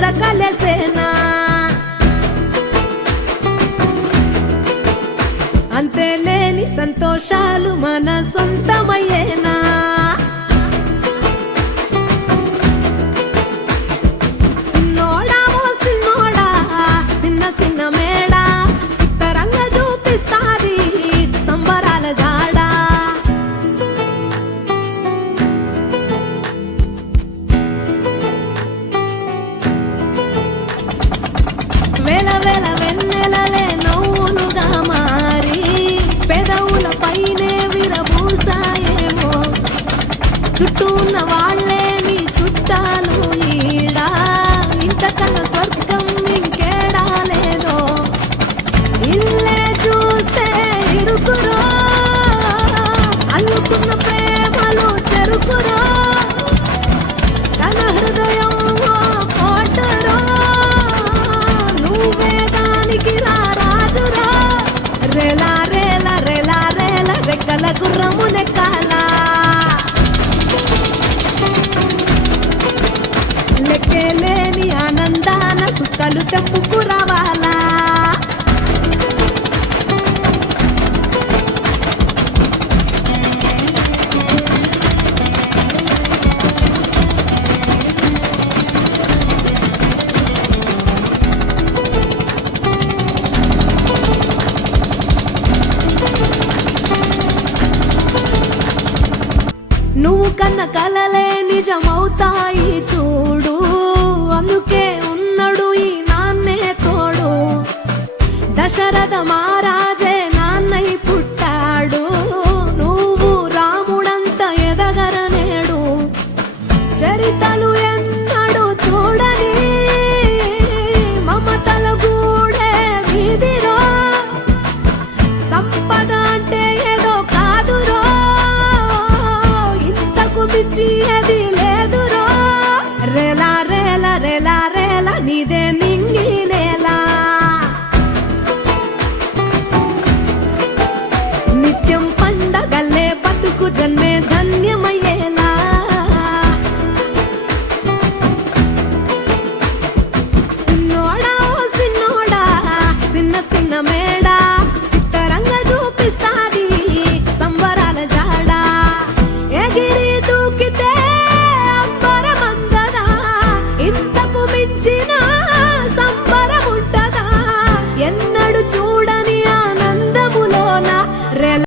ఊర కలసేనా అంతేలేని సంతోషాలు మన సొంతమయ్యేనా సిన్నోడా ఓ సిన్నోడా సిన్న సిన్న మేడా సిత్తరంగా చూపిస్తాది సంబరాల జాడా వేల వేల వెన్నెలలే నవ్వులుగా మారి పెదవుల పైనే విరబూసాయేమో చుట్టూ ఉన్న వాళ్ళే నీ చుట్టాలు ఈడా ఇంతకన్నా స్వర్గం ఇంకేడా లేదో ఇల్లే చూస్తే ఇరుకురో అల్లుకున్న ప్రేమలు చెరుకురో తన హృదయం కోటరో నువ్వే దానికి రాజురా రేలా రేలా రేలా రేలా రెక్కల గుర్రము నెక్కాల లెక్కేలేని ఆనందాన సుక్కలు తెంపుకు రావాలా నువ్వు కన్న కలలే నిజమవుతాయి చూడు అందుకే ఉన్నడు ఈ నాన్నే తోడు దశరథ మహారాజే నాన్నై పుట్టాడు నువ్వు రాముడంత ఎదగరనేడు చరితలు ఎన్నడు చూడని మమతల గూడే వీధిరో సంపద అంటే ఏదో కాదురో పిచ్చి అది లేదురో రేలా రేలా రేలా రేలా నీదే నింగి నేలా నిత్యం పండగల్లే బతుకు జన్మే ధన్యమయ్యేలా సిన్నోడా ఓ సిన్నోడా సిన్న సిన్న మేడా సిత్తరంగా చూపిస్తాది సంబరాల జాడా ఎగిరి దూకితే